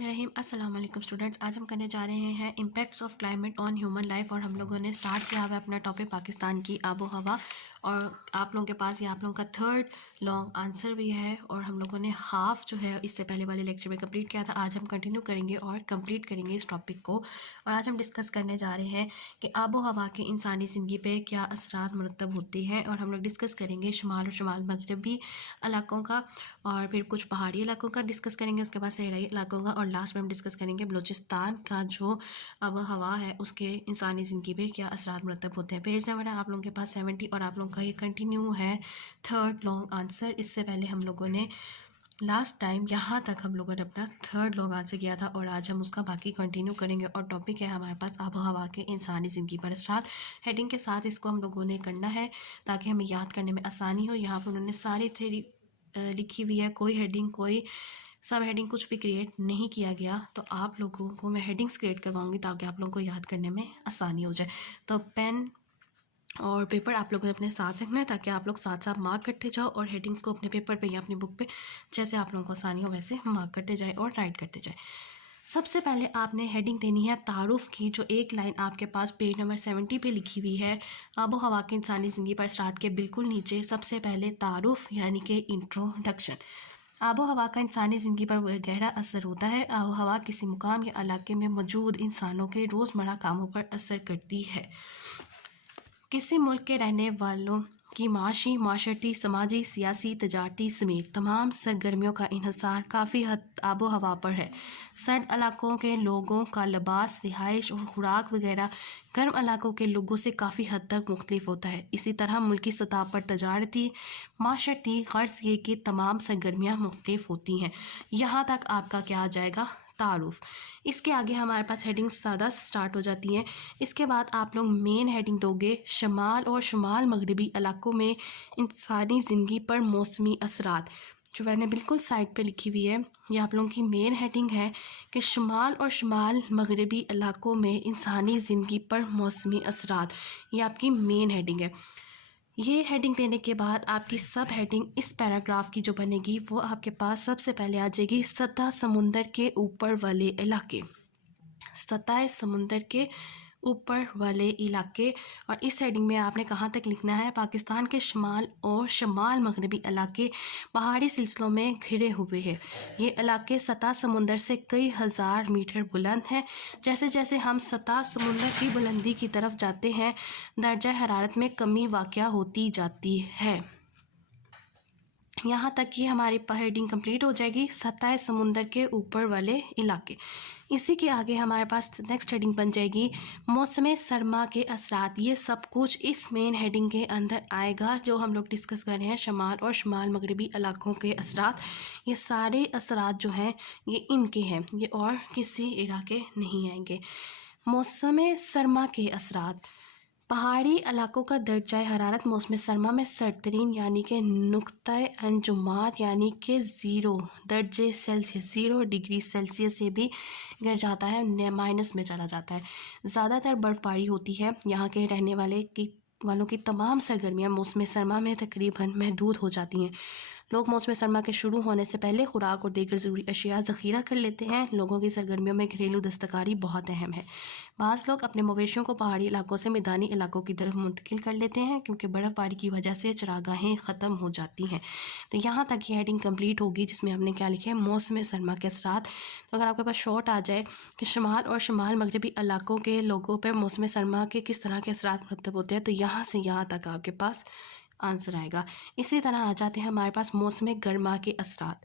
बिस्मिल्लाहिर्रहमानिर्रहीम। अस्सलाम वालेकुम स्टूडेंट्स। आज हम करने जा रहे हैं impacts of climate on human life और हम लोगों ने स्टार्ट किया हुआ अपना टॉपिक पाकिस्तान की आबो हवा। और आप लोगों के पास ये आप लोगों का थर्ड लॉन्ग आंसर भी है और हम लोगों ने हाफ जो है इससे पहले वाले लेक्चर में कंप्लीट किया था। आज हम कंटिन्यू करेंगे और कंप्लीट करेंगे इस टॉपिक को। और आज हम डिस्कस करने जा रहे हैं कि आबो हवा के इंसानी ज़िंदगी पे क्या असरात मुरतब होते हैं। और हम लोग डिस्कस करेंगे शुमाल और शुमाल मगरबी इलाकों का, और फिर कुछ पहाड़ी इलाकों का डिस्कस करेंगे, उसके बाद सहराई इलाकों का, और लास्ट में हम डिस्कस करेंगे बलूचिस्तान का जो अब हवा है उसके इंसानी ज़िंदगी पे क्या असरात मुरतब होते हैं। पेज नंबर है आप लोगों के पास 70 और आप लोगों का ये कंटिन्यू है थर्ड लॉन्ग आंसर। इससे पहले हम लोगों ने लास्ट टाइम यहाँ तक हम लोगों ने अपना थर्ड लॉन्ग आंसर किया था और आज हम उसका बाकी कंटिन्यू करेंगे। और टॉपिक है हमारे पास आब हवा के इंसानी ज़िंदगी पर असरात। हेडिंग के साथ इसको हम लोगों ने करना है ताकि हमें याद करने में आसानी हो। यहाँ पर उन्होंने सारी थ्योरी लिखी हुई है, कोई हेडिंग कोई सब हेडिंग कुछ भी क्रिएट नहीं किया गया। तो आप लोगों को मैं हेडिंग्स क्रिएट करवाऊंगी ताकि आप लोगों को याद करने में आसानी हो जाए। तो पेन और पेपर आप लोगों ने अपने साथ रखना है ताकि आप लोग साथ साथ मार्क करते जाओ और हेडिंग्स को अपने पेपर पे या अपनी बुक पे जैसे आप लोगों को आसानी हो वैसे मार्क करते जाए और राइट करते जाए। सबसे पहले आपने हेडिंग देनी है तारुफ की, जो एक लाइन आपके पास पेज नंबर 70 पे लिखी हुई है। आबो हवा के इंसानी ज़िंदगी पर असरात के बिल्कुल नीचे सबसे पहले तारुफ यानी कि इंट्रोडक्शन। आबो हवा का इंसानी ज़िंदगी पर गहरा असर होता है। आबो हवा किसी मुकाम या इलाके में मौजूद इंसानों के रोज़मर्रा कामों पर असर करती है। किसी मुल्क के रहने वालों की माशी, माशरती, समाजी, सियासी, तजारती समेत तमाम सरगर्मियों का इन्हिसार काफ़ी हद आबो हवा पर है। सर्द इलाकों के लोगों का लिबास, रिहाइश और खुराक वगैरह गर्म इलाकों के लोगों से काफ़ी हद तक मुख्तलिफ होता है। इसी तरह मुल्की सतह पर तजारती, माशरती, गर्ज ये कि तमाम सरगर्मियाँ मुख्तलिफ होती हैं। यहाँ तक आपका क्या आ जाएगा, तारुफ। इसके आगे हमारे पास हेडिंग सादा स्टार्ट हो जाती हैं। इसके बाद आप लोग मेन हेडिंग दोगे शमाल और शुमाल मगरबी इलाकों में इंसानी ज़िंदगी पर मौसमी असरात, जो मैंने बिल्कुल साइड पे लिखी हुई है। ये आप लोगों की मेन हेडिंग है कि शुमाल और शुमाल मगरबी इलाकों में इंसानी ज़िंदगी पर मौसमी असरात। ये आपकी मेन हेडिंग है। ये हेडिंग देने के बाद आपकी सब हेडिंग इस पैराग्राफ की जो बनेगी वो आपके पास सबसे पहले आ जाएगी सतह समुंदर के ऊपर वाले इलाके। सतह समुंदर के ऊपर वाले इलाके। और इस हेडिंग में आपने कहाँ तक लिखना है, पाकिस्तान के शुमाल और शुमाल मगरबी इलाके पहाड़ी सिलसिलों में घिरे हुए हैं। ये इलाके सतह समुंदर से कई हज़ार मीटर बुलंद हैं। जैसे जैसे हम सतह समुंदर की बुलंदी की तरफ जाते हैं दर्जा हरारत में कमी वाक़या होती जाती है। यहाँ तक कि हमारी हेडिंग कंप्लीट हो जाएगी सतह समुंदर के ऊपर वाले इलाके। इसी के आगे हमारे पास नेक्स्ट हेडिंग बन जाएगी मौसम सरमा के असरात। ये सब कुछ इस मेन हेडिंग के अंदर आएगा जो हम लोग डिस्कस कर रहे हैं, शमाल और शुमाल मगरबी इलाकों के असरात। ये सारे असरात जो हैं ये इनके हैं, ये और किसी इलाके नहीं आएंगे। मौसम सरमा के असरात, पहाड़ी इलाकों का दर्जा हरारत मौसम सरमा में सर्दतरीन यानी कि नुक्ताए अंजुमात यानी कि 0 दर्जे सेल्सियस 0 डिग्री सेल्सियस से भी गिर जाता है, माइनस में चला जाता है। ज़्यादातर बर्फ़बारी होती है। यहाँ के रहने वालों की तमाम सरगर्मियाँ मौसम सरमा में तकरीबन महदूद हो जाती हैं। लोग मौसम सरमा के शुरू होने से पहले खुराक और दीगर ज़रूरी अशिया ज़ख़ीरा कर लेते हैं। लोगों की सरगर्मियों में घरेलू दस्तकारी बहुत अहम है। बाज़ लोग अपने मवेशियों को पहाड़ी इलाकों से मैदानी इलाकों की तरफ मुंतकिल कर लेते हैं क्योंकि बर्फ़बारी की वजह से चरागाहें ख़त्म हो जाती हैं। तो यहाँ तक ये हेडिंग कंप्लीट होगी जिसमें हमने क्या लिखा है, मौसम सरमा के असरात। तो अगर आपके पास शॉर्ट आ जाए कि शुमाल और शुमाल मगरबी इलाकों के लोगों पर मौसम सरमा के किस तरह के असरात मुरतब होते हैं, तो यहाँ से यहाँ तक आपके पास आंसर आएगा। इसी तरह आ जाते हैं हमारे पास मौसम गर्मा के असरात।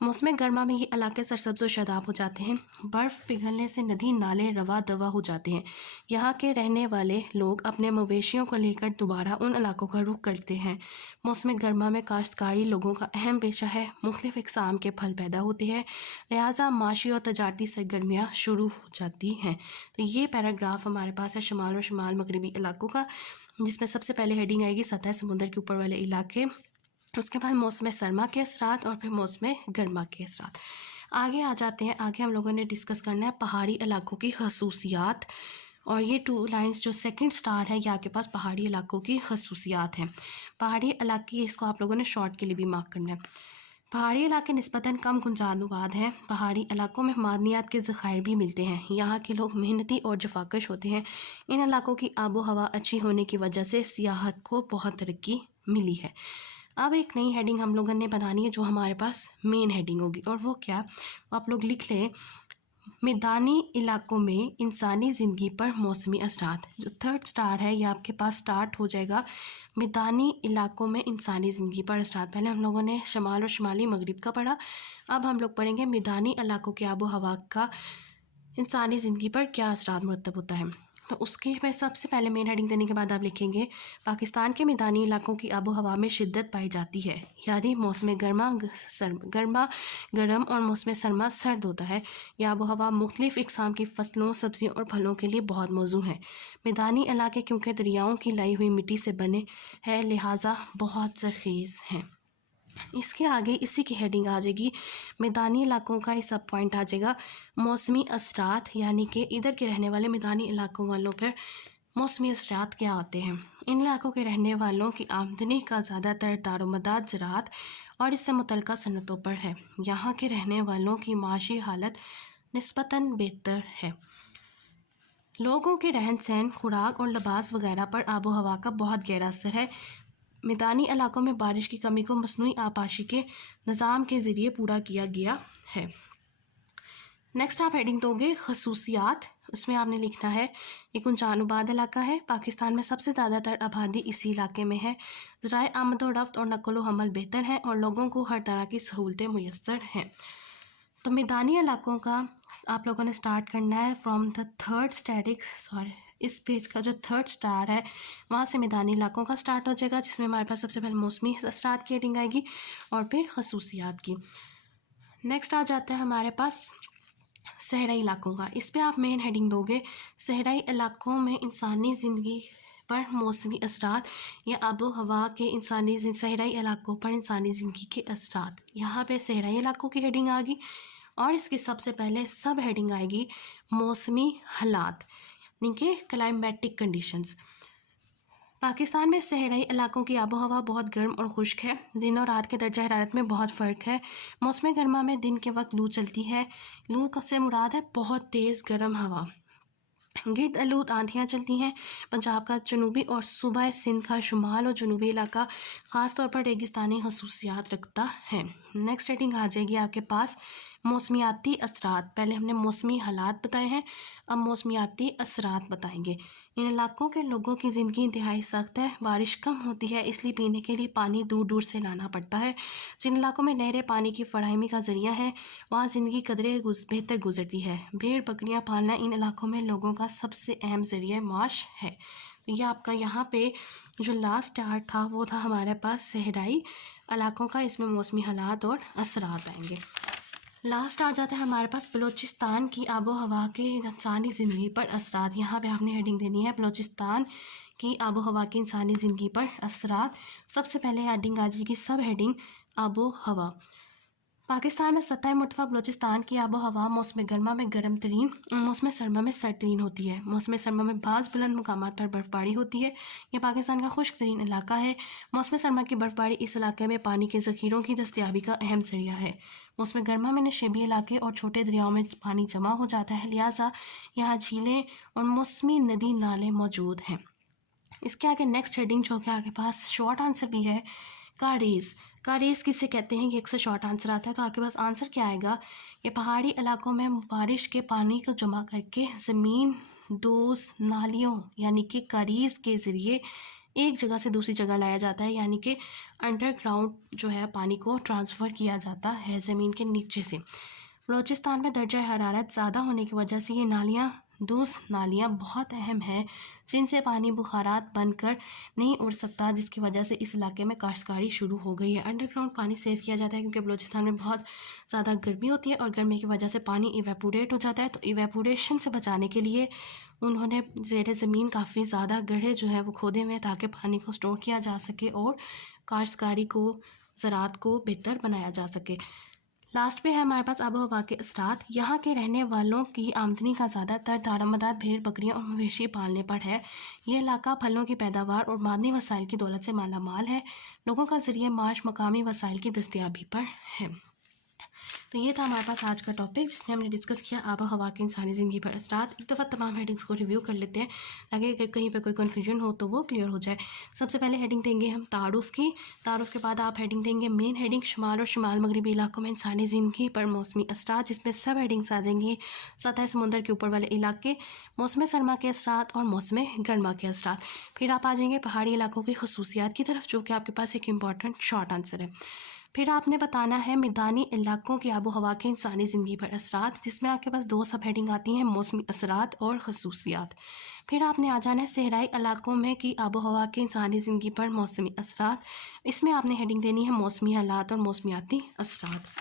मौसम गर्मा में ये इलाके सरसब्ज़ और शादाब हो जाते हैं। बर्फ़ पिघलने से नदी नाले रवा दवा हो जाते हैं। यहाँ के रहने वाले लोग अपने मवेशियों को लेकर दोबारा उन इलाकों का रुख करते हैं। मौसम गर्मा में काश्तकारी लोगों का अहम पेशा है। मुख्तलिफ़ इक़साम के फल पैदा होते हैं, लिहाजा माशी और तजारती सरगर्मियाँ शुरू हो जाती हैं। तो ये पैराग्राफ हमारे पास है शुमाल और शुमाल मगरबी इलाकों का, जिसमें सबसे पहले हेडिंग आएगी सतह समुंदर के ऊपर वाले इलाके, उसके बाद मौसम सरमा के असरात और फिर मौसम गर्मा के असरात। आगे आ जाते हैं। आगे हम लोगों ने डिस्कस करना है पहाड़ी इलाकों की खसूसियात। और ये 2 लाइंस जो सेकंड स्टार है ये आपके पास पहाड़ी इलाकों की खसूसियात हैं। पहाड़ी इलाके इसको आप लोगों ने शॉर्ट के लिए भी मार्क करना है। پہاڑی علاقے نسبتاً کم گنجانباد ہیں. پہاڑی علاقوں میں معدنیات کے ذخائر بھی ملتے ہیں. یہاں کے لوگ محنتی اور جفاکش ہوتے ہیں. ان علاقوں کی آب و ہوا اچھی ہونے کی وجہ سے سیاحت کو بہت ترقی ملی ہے. اب ایک نئی ہیڈنگ ہم لوگوں نے بنانی ہے جو ہمارے پاس مین ہیڈنگ ہوگی، اور وہ کیا آپ لوگ لکھ لیں: میدانی علاقوں میں انسانی زندگی پر موسمی اثرات. جو تھرڈ سٹار ہے یہ آپ کے پاس سٹارٹ ہو جائے گا. میدانی علاقوں میں انسانی زندگی پر اثرات. پہلے ہم لوگوں نے شمال اور شمالی مغرب کا پڑھا، اب ہم لوگ پڑھیں گے میدانی علاقوں کی آب و ہوا کا انسانی زندگی پر کیا اثرات مرتب ہوتا ہے. تو اس کے میں سب سے پہلے مین ہیڈنگ دینے کے بعد آپ لکھیں گے: پاکستان کے میدانی علاقوں کی آب و ہوا میں شدت پائی جاتی ہے، یعنی موسم گرم اور موسم سرما سرد ہوتا ہے. یہ آب و ہوا مختلف اقسام کی فصلوں، سبزیوں اور پھلوں کے لیے بہت موزوں ہے. میدانی علاقے کیونکہ دریاؤں کی لائی ہوئی مٹی سے بنے ہیں لہٰذا بہت زرخیز ہیں. اس کے آگے اسی کی ہیڈنگ آ جائے گی، میدانی علاقوں کا ایک سب پوائنٹ آ جائے گا موسمی اثرات، یعنی کہ ادھر کے رہنے والے میدانی علاقوں والوں پر موسمی اثرات کیا ہوتے ہیں. ان علاقوں کے رہنے والوں کی آمدنی کا زیادہ تر دار و مدار زراعت اور اس سے متعلقہ صنعتوں پر ہے. یہاں کے رہنے والوں کی معاشی حالت نسبتاً بہتر ہے. لوگوں کے رہن سہن، خوراک اور لباس وغیرہ پر آب و ہوا کا بہت گہرا اثر ہے. میدانی علاقوں میں بارش کی کمی کو مصنوعی آبپاشی کے نظام کے ذریعے پورا کیا گیا ہے. نیکسٹ آپ ہیڈنگ دو گے خصوصیات. اس میں آپ نے لکھنا ہے: یہ گنجانباد علاقہ ہے، پاکستان میں سب سے زیادہ تر آبادی اسی علاقے میں ہے، ذرائع آمد و رفت اور نقل و حمل بہتر ہیں اور لوگوں کو ہر طرح کی سہولتیں میسر ہیں. تو میدانی علاقوں کا آپ لوگوں نے سٹارٹ کرنا ہے فرام دا اس پیج کا جو تھرڈ سٹار ہے وہاں سے میدانی علاقوں کا سٹارٹ ہو جائے گا، جس میں ہمارے پاس سب سے پہلے موسمی اثرات کی ہیڈنگ آئے گی اور پھر خصوصیات کی. نیکسٹ آ جاتا ہے ہمارے پاس صحرائی علاقوں کا. اس پہ آپ مین ہیڈنگ دو گے: صحرائی علاقوں میں انسانی زندگی پر موسمی اثرات یا آب و ہوا کے صحرائی علاقوں پر انسانی زندگی کے اثرات. یہاں پہ صحرائی علاقوں کی ہیڈنگ آ گئی اور اس کی سب سے پہلے سب ہیڈنگ آئے گی موسمی حالات، یعنی کہ کلائمیٹک کنڈیشنز. پاکستان میں صحرائی علاقوں کی آب و ہوا بہت گرم اور خشک ہے. دن اور رات کے درجہ حرارت میں بہت فرق ہے. موسم گرما میں دن کے وقت لو چلتی ہے. لو سے مراد ہے بہت تیز گرم ہوا. گرد آلود آندھیاں چلتی ہیں. پنجاب کا جنوبی اور صوبہ سندھ کا شمال اور جنوبی علاقہ خاص طور پر ریگستانی خصوصیات رکھتا ہے. نیکسٹ ریٹنگ آ جائے گی آپ کے پاس موسمیاتی اثرات. پہلے ہم نے موسمی حالات بتائے ہیں، اب موسمیاتی اثرات بتائیں گے. ان علاقوں کے لوگوں کی زندگی انتہائی سخت ہے. بارش کم ہوتی ہے اس لیے پینے کے لیے پانی دور دور سے لانا پڑتا ہے. جن علاقوں میں نہریں پانی کی فراہمی کا ذریعہ ہیں وہاں زندگی قدرے بہتر گزرتی ہے. بھیڑ بکریاں پالنا ان علاقوں میں لوگوں کا سب سے اہم ذریعہ معاش ہے. یہ آپ کا یہاں پہ جو لاسٹ آرٹ تھا وہ تھا ہمارے پاس صحرائی علاقوں کا. اس میں موسمی حالات اور اثرات آئیں گے. لاسٹ آ جاتا ہے ہمارے پاس بلوچستان کی آب و ہوا کے انسانی زندگی پر اثرات. یہاں پہ آپ نے ہیڈنگ دینی ہے بلوچستان کی آب و ہوا کی انسانی زندگی پر اثرات. سب سے پہلے ہیڈنگ آ جائے گی سب ہیڈنگ آب و ہوا. پاکستان میں سطح مرتفع بلوچستان کی آب و ہوا موسم گرما میں گرم ترین اور موسم سرما میں سرد ترین ہوتی ہے. موسم سرما میں بعض بلند مقامات پر برف باری ہوتی ہے. یہ پاکستان کا خشک ترین علاقہ ہے. موسم سرما کی برف باری اس علاقے میں پانی کے ذخیروں کی دستیابی کا اہم ذریعہ ہے. موسم گرما میں نشیبی علاقے اور چھوٹے دریاؤں میں پانی جمع ہو جاتا ہے، لہٰذا یہاں جھیلیں اور موسمی ندی نالے موجود ہیں. اس کے آگے نیکسٹ ہیڈنگ جو کہ آگے پاس شارٹ آنسر بھی ہے کاریز. کاریز کسے کہتے ہیں یہ اکثر شارٹ آنسر آتا ہے، تو آپ کے پاس آنسر کیا آئے گا؟ یہ پہاڑی علاقوں میں بارش کے پانی کو جمع کر کے زمین دوز نالیوں یعنی کہ کاریز کے ذریعے ایک جگہ سے دوسری جگہ لایا جاتا ہے، یعنی کہ انڈر گراؤنڈ جو ہے پانی کو ٹرانسفر کیا جاتا ہے زمین کے نیچے سے. بلوچستان میں درجہ حرارت زیادہ ہونے کی وجہ سے یہ نالیاں دوز نالیاں بہت اہم ہیں جن سے پانی بخارات بن کر نہیں اڑ سکتا، جس کی وجہ سے اس علاقے میں کاشتکاری شروع ہو گئی ہے. انڈر گراؤنڈ پانی سیو کیا جاتا ہے کیونکہ بلوچستان میں بہت زیادہ گرمی ہوتی ہے اور گرمی کی وجہ سے پانی ایویپوریٹ ہو جاتا ہے. تو ایویپوریشن سے بچانے کے لیے انہوں نے زیر زمین کافی زیادہ گڑھے جو ہے وہ کھودے ہوئے تاکہ پانی کو سٹور کیا جا سکے اور کاشتکاری کو زراعت کو بہتر بنایا جا سکے. लास्ट पे है हमारे पास आबो हवा के असरात। यहाँ के रहने वालों की आमदनी का ज़्यादातर दारोमदार भेड़ बकरियाँ और मवेशी पालने पर है। ये इलाका फलों की पैदावार और मादनी वसाइल की दौलत से माला माल है। लोगों का ज़रिए माश मकामी वसाइल की दस्तियाबी पर है। तो ये था हमारे पास आज का टॉपिक जिसमें हमने डिस्कस किया आबो हवा की इंसानी ज़िंदगी पर असरात। एक दफ़ा तमाम हेडिंग्स को रिव्यू कर लेते हैं ताकि अगर कहीं पे कोई कन्फ्यूजन हो तो वो क्लियर हो जाए। सबसे पहले हेडिंग देंगे हम तारुफ़ की। तारुफ़ के बाद आप हेडिंग देंगे मेन हेडिंग शुमाल और शुमाल मगरबी इलाकों में इंसानी ज़िंदगी पर मौसमी असरात, जिसमें सब हेडिंग्स आ जाएंगी सतह समुंदर के ऊपर वाले इलाके, मौसम सरमा के असरात और मौसम गर्मा के असरात। फिर आप आ जाएंगे पहाड़ी इलाकों की खसूसियात की तरफ, जो कि आपके पास एक इंपॉर्टेंट शॉर्ट आंसर है। फिर आपने बताना है मैदानी इलाकों की आबो हवा के इंसानी ज़िंदगी पर असरात, जिसमें आपके पास 2 सब हेडिंग आती हैं, मौसमी असरात और खसूसियात। फिर आपने आ जाना है सहराई इलाकों में की आबो हवा के इंसानी ज़िंदगी पर मौसमी असरात। इसमें आपने हेडिंग देनी है मौसमी हालात और मौसमियाती असरात।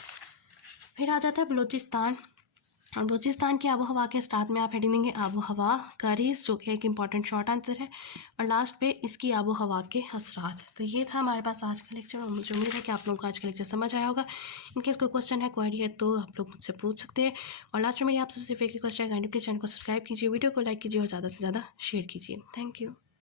फिर आ जाता है बलूचिस्तान। और बलूचिस्तान की आबो हवा के असरात में आप हेडिंग देंगे आबो हवा कारीज, जो कि एक इंपॉर्टेंट शॉर्ट आंसर है। और लास्ट पे इसकी आबो हवा के असरात। तो ये था हमारे पास आज का लेक्चर और मुझे उम्मीद है कि आप लोगों को आज का लेक्चर समझ आया होगा। इनकेस कोई क्वेश्चन है, क्वेरी है तो आप लोग मुझसे पूछ सकते हैं। और लास्ट में मेरी आप सबसे फेक रिक्वेस्ट है, प्लीज़ चैनल को सब्सक्राइब कीजिए, वीडियो को लाइक कीजिए और ज़्यादा से ज़्यादा शेयर कीजिए। Thank you.